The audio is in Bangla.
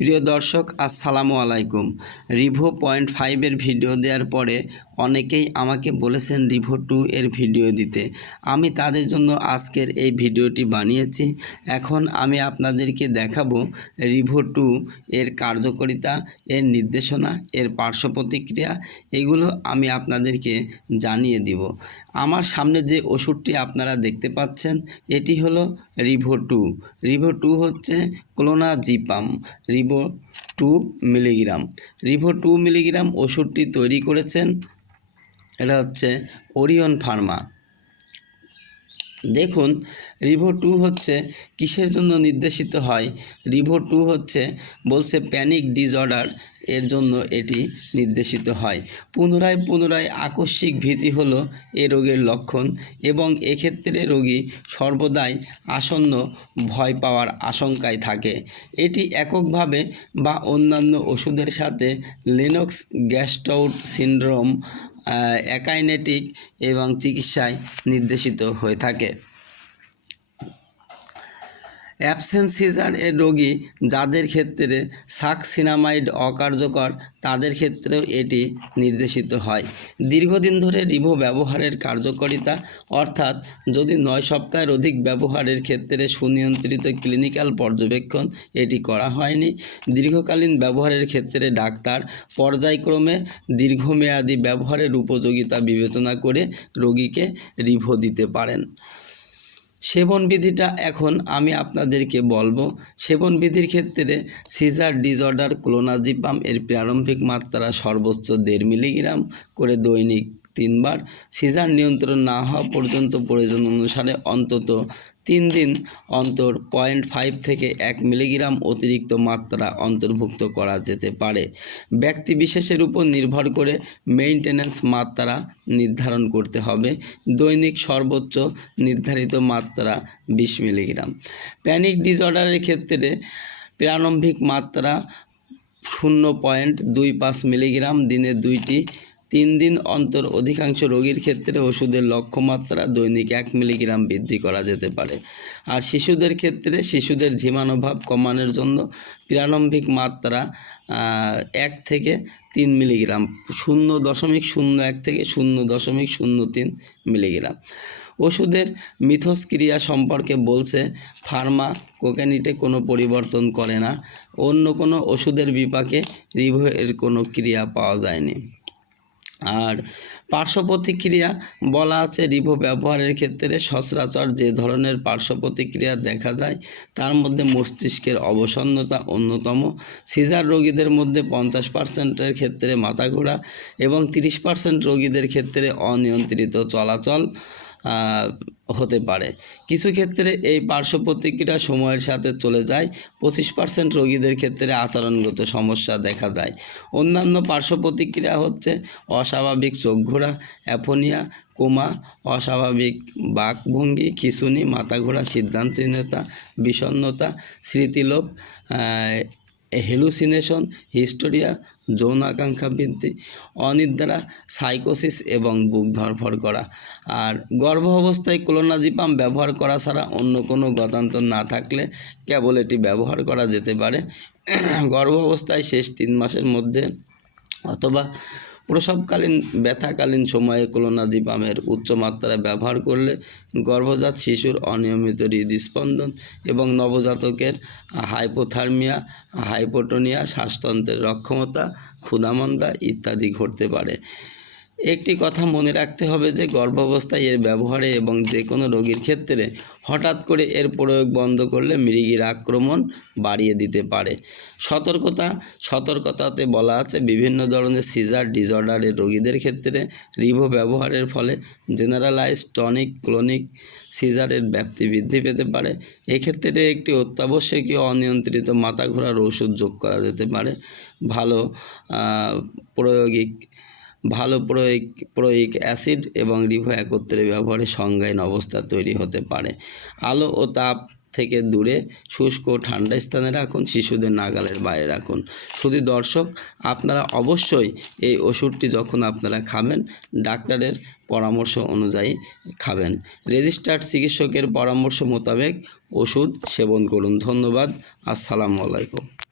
প্রিয় দর্শক, আসসালামু আলাইকুম। রিভো পয়েন্ট ফাইভের ভিডিও দেওয়ার পরে অনেকেই আমাকে বলেছেন রিভো টু এর ভিডিও দিতে। আমি তাদের জন্য আজকের এই ভিডিওটি বানিয়েছি। এখন আমি আপনাদেরকে দেখাবো রিভো টু এর কার্যকারিতা, এর নির্দেশনা, এর পার্শ্ব প্রতিক্রিয়া, এগুলো আমি আপনাদেরকে জানিয়ে দিব। আমার সামনে যে ওষুধটি আপনারা দেখতে পাচ্ছেন, এটি হলো রিভো টু রিভো টু হচ্ছে clonazepam Rivo two milligram Rivo two milligram ওষুধটি তৈরি করেছেন, এটা হচ্ছে ওরিয়ন ফার্মা দেখুন রিভো টু হচ্ছে কিসের জন্য নির্দেশিত হয়? রিভো টু হচ্ছে বলছে প্যানিক ডিসঅর্ডার এর জন্য এটি নির্দেশিত হয়। পুনরায় পুনরায় আকস্মিক ভীতি হলো এ রোগের লক্ষণ এবং এক্ষেত্রে রোগী সর্বদাই আসন্ন ভয় পাওয়ার আশঙ্কায় থাকে। এটি এককভাবে বা অন্যান্য ওষুধের সাথে লিনক্স গ্যাস্টাউট সিনড্রোম অ্যাকাইনেটিক এবং চিকিৎসায় নির্দেশিত হয়ে থাকে। অ্যাবসেন্স সিজার এর রোগী যাদের ক্ষেত্রে সাকসিনামাইড অকার্যকর, তাদের ক্ষেত্রেও এটি নির্দেশিত হয়। দীর্ঘদিন ধরে রিভো ব্যবহারের কার্যকারিতা, অর্থাৎ যদি নয় সপ্তাহের অধিক ব্যবহারের ক্ষেত্রে সুনিয়ন্ত্রিত ক্লিনিক্যাল পর্যবেক্ষণ এটি করা হয়নি, দীর্ঘকালীন ব্যবহারের ক্ষেত্রে ডাক্তার পর্যায়ক্রমে দীর্ঘমেয়াদী ব্যবহারের উপযোগিতা বিবেচনা করে রোগীকে রিভো দিতে পারেন। সেবন বিধিটা এখন আমি আপনাদেরকে বলব। সেবন বিধির ক্ষেত্রে সিজার ডিসঅর্ডার, ক্লোনাজিপাম এর প্রারম্ভিক মাত্রা সর্বোচ্চ দেড় মিলিগ্রাম করে দৈনিক তিনবার সিজার নিয়ন্ত্রণ না হওয়া পর্যন্ত প্রয়োজন অনুসারে অন্তত তিন দিন অন্তর পয়েন্ট ফাইভ থেকে এক মিলিগ্রাম অতিরিক্ত মাত্রা অন্তর্ভুক্ত করা যেতে পারে। ব্যক্তি বিশেষের উপর নির্ভর করে মেইনটেন্যান্স মাত্রা নির্ধারণ করতে হবে। দৈনিক সর্বোচ্চ নির্ধারিত মাত্রা বিশ মিলিগ্রাম। প্যানিক ডিসঅর্ডারের ক্ষেত্রে প্রারম্ভিক মাত্রা শূন্য পয়েন্ট দুই পাঁচ মিলিগ্রাম, দিনে দুইটি তিন দিন অন্তর অধিকাংশ রোগীর ক্ষেত্রে ওষুধের লক্ষ্যমাত্রা দৈনিক এক মিলিগ্রাম বৃদ্ধি করা যেতে পারে। আর শিশুদের ক্ষেত্রে শিশুদের ঝিমানোভাব কমানোর জন্য প্রারম্ভিক মাত্রা এক থেকে তিন মিলিগ্রাম, শূন্য দশমিক শূন্য এক থেকে শূন্য দশমিক শূন্য তিন মিলিগ্রাম। ওষুধের মিথস্ক্রিয়া সম্পর্কে বলছে, ফার্মা কোকানিটে কোনো পরিবর্তন করে না। অন্য কোনো ওষুধের বিপাকে রিভো, এর কোনো ক্রিয়া পাওয়া যায়নি। আর পার্শ্ব প্রতিক্রিয়া বলা আছে রিভো ব্যবহারের ক্ষেত্রে সচরাচর যে ধরনের পার্শ্ব প্রতিক্রিয়া দেখা যায়, তার মধ্যে মস্তিষ্কের অবসন্নতা অন্যতম। সিজার রোগীদের মধ্যে পঞ্চাশ পার্সেন্টের ক্ষেত্রে মাথা ঘোরা এবং তিরিশ পার্সেন্ট রোগীদের ক্ষেত্রে অনিয়ন্ত্রিত চলাচল হতে পারে। কিছু ক্ষেত্রে এই পার্শ্ব প্রতিক্রিয়া সময়ের সাথে চলে যায়। পঁচিশ পার্সেন্ট রোগীদের ক্ষেত্রে আচরণগত সমস্যা দেখা যায়। অন্যান্য পার্শ্ব প্রতিক্রিয়া হচ্ছে অস্বাভাবিক চোখ ঘোরা অ্যাফোনিয়া কোমা, অস্বাভাবিক বাকভঙ্গি, খিঁচুনি, মাথা ঘোরা সিদ্ধান্তহীনতা বিষণ্নতা স্মৃতিলোপ হেলুসিনেশন হিস্টোরিয়া যৌন আকাঙ্ক্ষা বৃদ্ধি অনিদ্রা সাইকোসিস এবং বুক ধরফর করা। আর গর্ভ অবস্থায় ক্লোনাজিপাম ব্যবহার করা ছাড়া অন্য কোনো গতান্তর না থাকলে কেবল এটি ব্যবহার করা যেতে পারে। গর্ভ অবস্থায় শেষ তিন মাসের মধ্যে অথবা প্রসবকালীন, ব্যথাকালীন সময়ে ক্লোনাজিপামের উচ্চ মাত্রায় ব্যবহার করলে গর্ভজাত শিশুর অনিয়মিত হৃদস্পন্দন এবং নবজাতকের হাইপোথার্মিয়া, হাইপোটোনিয়া, শ্বাসতন্ত্রের রক্ষমতা ক্ষুধামন্দা ইত্যাদি ঘটতে পারে। একটি কথা মনে রাখতে হবে যে গর্ভাবস্থায় এর ব্যবহারে এবং যে কোনো রোগীর ক্ষেত্রে হঠাৎ করে এর প্রয়োগ বন্ধ করলে মৃগীর আক্রমণ বাড়িয়ে দিতে পারে। সতর্কতা, সতর্কতাতে বলা আছে বিভিন্ন ধরনের সিজার ডিসঅর্ডারের রোগীদের ক্ষেত্রে রিভো ব্যবহারের ফলে জেনারেলাইজ টনিক ক্লোনিক সিজারের ব্যাপ্তি বৃদ্ধি পেতে পারে। এক্ষেত্রে একটি অত্যাবশ্যকীয় অনিয়ন্ত্রিত মাথা ঘোরার ওষুধ যোগ করা যেতে পারে। ভালো প্রয়োগিক ভালো প্রয়োগ প্রয়োগ অ্যাসিড এবং রিভো একত্রে ব্যবহারে সংজ্ঞাহীন অবস্থা তৈরি হতে পারে। আলো ও তাপ থেকে দূরে, শুষ্ক ঠান্ডা স্থানে রাখুন, শিশুদের নাগালের বাইরে রাখুন। শুধু দর্শক, আপনারা অবশ্যই এই ওষুধটি যখন আপনারা খাবেন, ডাক্তারের পরামর্শ অনুযায়ী খাবেন। রেজিস্টার্ড চিকিৎসকের পরামর্শ মোতাবেক ওষুধ সেবন করুন। ধন্যবাদ। আসসালামু আলাইকুম।